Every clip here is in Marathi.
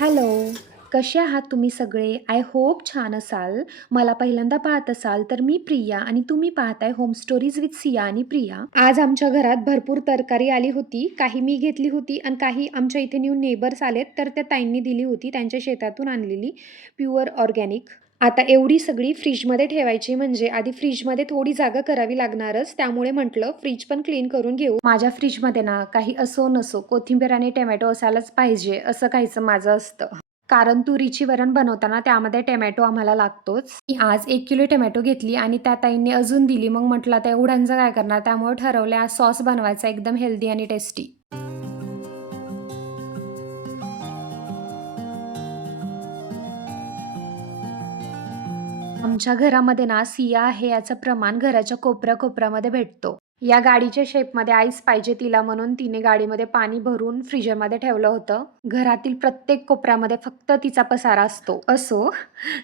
हॅलो. कसे आहात तुम्ही सगळे? आय होप छान असाल. मला पहिल्यांदा पाहत असाल तर मी प्रिया आणि तुम्ही पाहताय होम स्टोरीज विथ सिया आणि प्रिया. आज आमच्या घरात भरपूर तरकारी आली होती. काही मी घेतली होती आणि काही आमच्या इथे न्यू नेबर्स आलेत तर त्या ताईंनी दिली होती त्यांच्या शेतातून आणलेली प्युअर ऑर्गॅनिक. आता एवढी सगळी फ्रिजमध्ये ठेवायची म्हणजे आधी फ्रिजमध्ये थोडी जागा करावी लागणारच. त्यामुळे म्हटलं फ्रिज पण क्लीन करून घेऊ. माझ्या फ्रिजमध्ये ना काही असो नसो कोथिंबीर आणि टोमॅटो असायलाच पाहिजे असं काहीचं माझं असतं. कारण तुरीची वरण बनवताना त्यामध्ये टोमॅटो आम्हाला लागतोच. मी आज 1 किलो टोमॅटो घेतली आणि त्या ताईंनी अजून दिली. मग म्हटलं आता एवढ्यांचं काय करणार? त्यामुळे ठरवलं आज सॉस बनवायचा एकदम हेल्दी आणि टेस्टी. आमच्या घरामध्ये ना सिया आहे याचं प्रमाण घराच्या कोपऱ्या-कोपऱ्यामध्ये भेटतो. या गाडीच्या शेपमध्ये आईस पाहिजे तिला म्हणून तिने गाडीमध्ये पाणी भरून फ्रीजरमध्ये ठेवलं होतं. घरातील प्रत्येक कोपऱ्यामध्ये फक्त तिचा पसारा असतो. असो,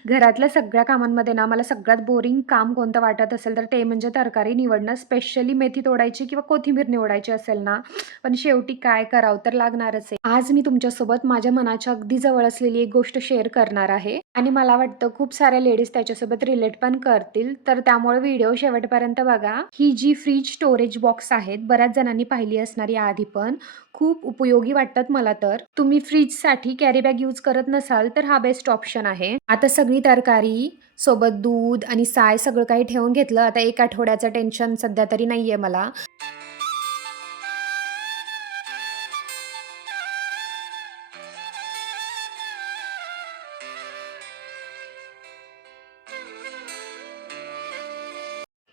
घरातल्या सगळ्या कामांमध्ये ना मला सगळ्यात बोरिंग काम कोणतं वाटत असेल तर ते म्हणजे तरकारी निवडणं. स्पेशली मेथी तोडायची किंवा कोथिंबीर निवडायची असेल ना, पण शेवटी काय करावं तर लागणारच आहे. आज मी तुमच्यासोबत माझ्या मनाच्या अगदी जवळ असलेली एक गोष्ट शेअर करणार आहे आणि मला वाटतं खूप साऱ्या लेडीज त्याच्यासोबत रिलेट पण करतील. तर त्यामुळे व्हिडिओ शेवटपर्यंत बघा. ही जी फ्रिज स्टोरेज बॉक्स आहेत, बऱ्याच जणांनी पाहिली असणार याआधी पण. खूप उपयोगी वाटतात मला तर. तुम्ही फ्रिजसाठी कॅरी बॅग यूज करत नसाल तर हा बेस्ट ऑप्शन आहे. आता सगळी तरकारी सोबत दूध आणि साय सगळं काही ठेवून घेतलं. आता 1 आठवड्याचं टेन्शन सध्या तरी नाहीये मला.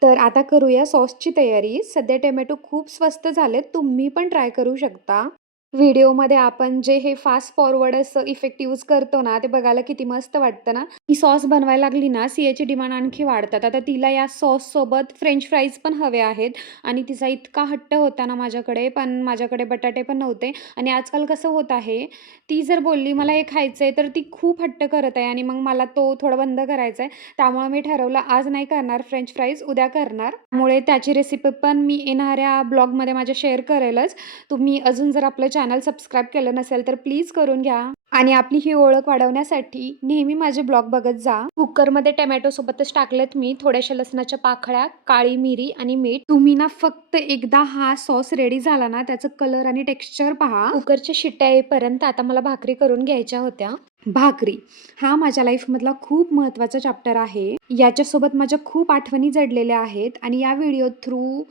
तर आता करूया सॉसची तयारी. सध्या टोमॅटो खूप स्वस्त झालेत. तुम्ही पण ट्राय करू शकता. व्हिडिओमध्ये आपण जे हे फास्ट फॉरवर्ड असं इफेक्ट यूज करतो ना, ते बघायला किती मस्त वाटतं ना. ही सॉस बनवायला लागली ना, सियाची डिमांड आणखी वाढतात. आता तिला या सॉससोबत फ्रेंच फ्राईज पण हवे आहेत आणि तिचा इतका हट्ट होता ना माझ्याकडे, पण माझ्याकडे बटाटे पण नव्हते आणि आजकाल कसं होत आहे, ती जर बोलली मला हे खायचंय, तर ती खूप हट्ट करत आहे आणि मग मला तो थोडा बंद करायचा आहे. त्यामुळे मी ठरवलं आज नाही करणार फ्रेंच फ्राईज, उद्या करणार. त्यामुळे त्याची रेसिपी पण मी येणाऱ्या ब्लॉगमध्ये माझ्या शेअर करेलच. तुम्ही अजून जर आपलं चॅनल सबस्क्राईब केलं नसेल तर प्लीज करून घ्या आणि आपली ही ओळख वाढवण्यासाठी नेहमी माझे ब्लॉग बघत जा. कुकरमध्ये टोमॅटो सोबतच टाकलेत मी थोड्याशा लसणाच्या पाकळ्या, काळी मिरी आणि मीठ. तुम्ही ना फक्त एकदा हा सॉस रेडी झाला ना त्याचं कलर आणि टेक्स्चर पहा. कुकरच्या शिट्ट्या येईपर्यंत आता मला भाकरी करून घ्यायच्या होत्या. भाकरी हा माझ्या लाईफमधला खूप महत्त्वाचा चॅप्टर आहे. याच्यासोबत माझ्या खूप आठवणी जडलेल्या आहेत आणि या व्हिडिओ थ्रू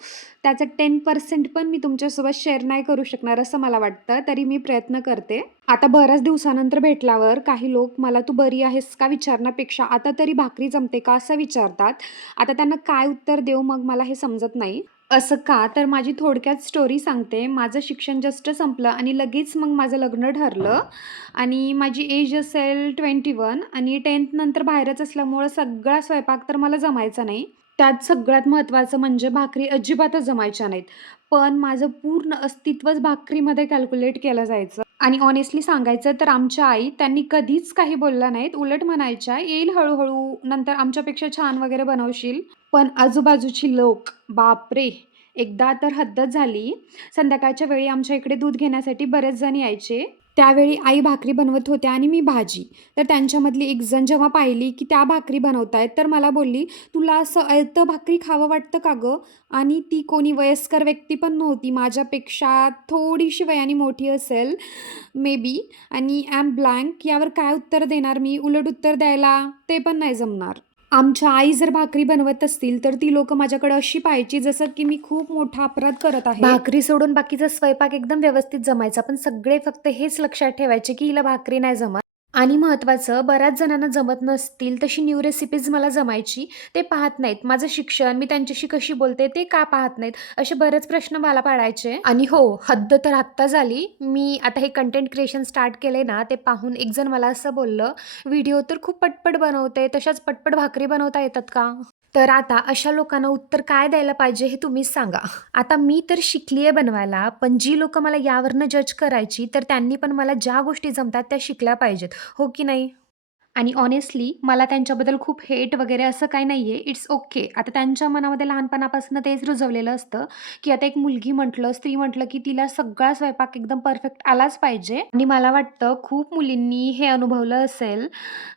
त्याचं 10% पण मी तुमच्यासोबत शेअर नाही करू शकणार असं मला वाटतं. तरी मी प्रयत्न करते. आता बऱ्याच दिवसानंतर भेटल्यावर काही लोक मला "तू बरी आहेस का?" विचारण्यापेक्षा "आता तरी भाकरी जमते का?" असं विचारतात. आता त्यांना काय उत्तर देऊ मग मला हे समजत नाही. असं का? तर माझी थोडक्यात स्टोरी सांगते. माझं शिक्षण जस्ट संपलं आणि लगेच मग माझं लग्न ठरलं आणि माझी एज असेल 21 आणि 10th नंतर बाहेरच असल्यामुळं सगळा स्वयंपाक तर मला जमायचा नाही. त्यात सगळ्यात महत्त्वाचं म्हणजे भाकरी अजिबातच जमायच्या नाहीत. पण माझं पूर्ण अस्तित्वच भाकरीमध्ये कॅल्क्युलेट केलं जायचं आणि हॉनेस्टली सांगायचं तर आमच्या आई त्यांनी कधीच काही बोलल्या नाहीत. उलट म्हणायच्या, "येईल हळू नंतर आमच्यापेक्षा छान वगैरे बनवशील." पण आजूबाजूची लोक, बापरे! एकदा तर हद्दच झाली. संध्याकाळच्या वेळी आमच्या इकडे दूध घेण्यासाठी बरेच जण यायचे. त्यावेळी आई भाकरी बनवत होत्या आणि मी भाजी. तर त्यांच्यामधली एक जण जेव्हा पाहिली, की त्या भाकरी बनवतायत, तर मला बोलली, "तुला असं अळतं भाकरी खावं वाटतं का गं?" आणि ती कोणी वयस्कर व्यक्ती पण नव्हती. माझ्यापेक्षा थोडीशी वयाने मोठी असेल मे बी आणि आय एम ब्लँक. यावर काय उत्तर देणार मी? उलट उत्तर द्यायला ते पण नाही जमणार. आमच्या आई जर भाकरी बनवत असतील, तर ती लोकं माझ्याकडे अशी पाहायची जसं की मी खूप मोठा अपराध करत आहे. भाकरी सोडून बाकीचा स्वयंपाक एकदम व्यवस्थित जमायचा. पण सगळे फक्त हेच लक्षात ठेवायचे, की हिला भाकरी नाही जमत. आणि महत्त्वाचं बऱ्याच जणांना जमत नसतील तशी न्यू रेसिपीज मला जमायची. ते पाहत नाहीत. माझं शिक्षण, मी त्यांच्याशी कशी बोलते ते का पाहत नाहीत? असे बरेच प्रश्न मला पडायचे. आणि हो, हद्द तर आत्ता झाली. मी आता हे कंटेंट क्रिएशन स्टार्ट केले ना, ते पाहून एक जण मला असं बोललं, "व्हिडिओ तर खूप पटपट बनवते, तशाच पटपट भाकरी बनवता येतात का?" तर आता अशा लोकांना उत्तर काय द्यायला पाहिजे हे तुम्हीच सांगा. आता मी तर शिकली आहे बनवायला, पण जी लोकं मला यावरनं जज करायची, तर त्यांनी पण मला ज्या गोष्टी जमतात त्या शिकल्या पाहिजेत. हो की नाही? आणि हॉनेस्टली मला त्यांच्याबद्दल खूप हेट वगैरे असं काही नाहीये. It's okay. आता त्यांच्या मनामध्ये लहानपणापासून तेच रुजवलेलं असतं, की आता एक मुलगी म्हटलं, स्त्री म्हटलं, की तिला सगळा स्वयंपाक एकदम परफेक्ट आलाच पाहिजे आणि मला वाटतं खूप मुलींनी हे अनुभवलं असेल.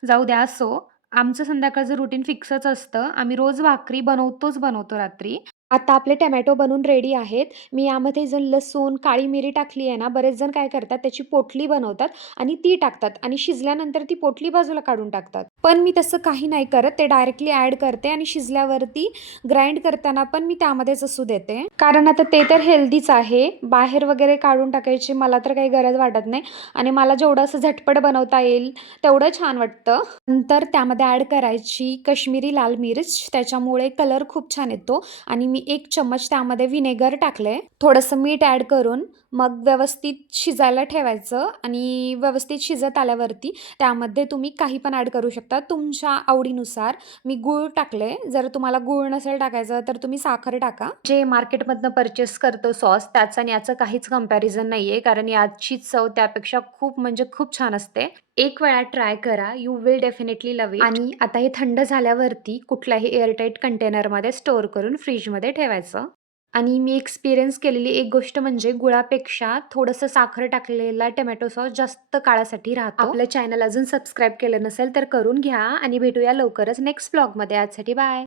जाऊ द्या असो. आमचं संध्याकाळचं रुटीन फिक्सच असतं. आम्ही रोज भाकरी बनवतोच बनवतो रात्री. आता आपले टोमॅटो बनून रेडी आहेत. मी यामध्ये जर लसूण, काळी मिरी टाकली आहे ना, बरेच जण काय करतात त्याची पोटली बनवतात आणि ती टाकतात आणि शिजल्यानंतर ती पोटली बाजूला काढून टाकतात. पण मी तसं काही नाही करत. ते डायरेक्टली ॲड करते आणि शिजल्यावरती ग्राइंड करताना पण मी त्यामध्येच असू देते. कारण आता ते तर हेल्दीच आहे. बाहेर वगैरे काढून टाकायची मला तर काही गरज वाटत नाही आणि मला जेवढं असं झटपट बनवता येईल तेवढं छान वाटतं. नंतर त्यामध्ये ॲड करायची काश्मीरी लाल मिर्च. त्याच्यामुळे कलर खूप छान येतो आणि मी 1 चम्मच त्यामध्ये व्हिनेगर टाकलंय. थोडंसं मीठ ॲड करून मग व्यवस्थित शिजायला ठेवायचं आणि व्यवस्थित शिजत आल्यावरती त्यामध्ये तुम्ही काही पण ॲड करू शकता तुमच्या आवडीनुसार. मी गूळ टाकले. जर तुम्हाला गूळ नसेल टाकायचं तर तुम्ही साखर टाका. जे मार्केटमधनं पर्चेस करतो सॉस त्याचं आणि याचं काहीच कंपॅरिझन नाहीये. कारण याची चव त्यापेक्षा खूप म्हणजे खूप छान असते. एक वेळा ट्राय करा. You will definitely love it. आणि आता हे थंड झाल्यावरती कुठल्याही एअरटाईट कंटेनरमध्ये स्टोअर करून फ्रिजमध्ये ठेवायचं. आणि मी एक्सपिरियन्स केलेली एक गोष्ट म्हणजे गुळापेक्षा थोडंसं साखर टाकलेला टोमॅटो सॉस जास्त काळासाठी राहतो. आपलं चॅनल अजून सबस्क्राईब केलं नसेल तर करून घ्या आणि भेटूया लवकरच नेक्स्ट ब्लॉगमध्ये. आजसाठी बाय.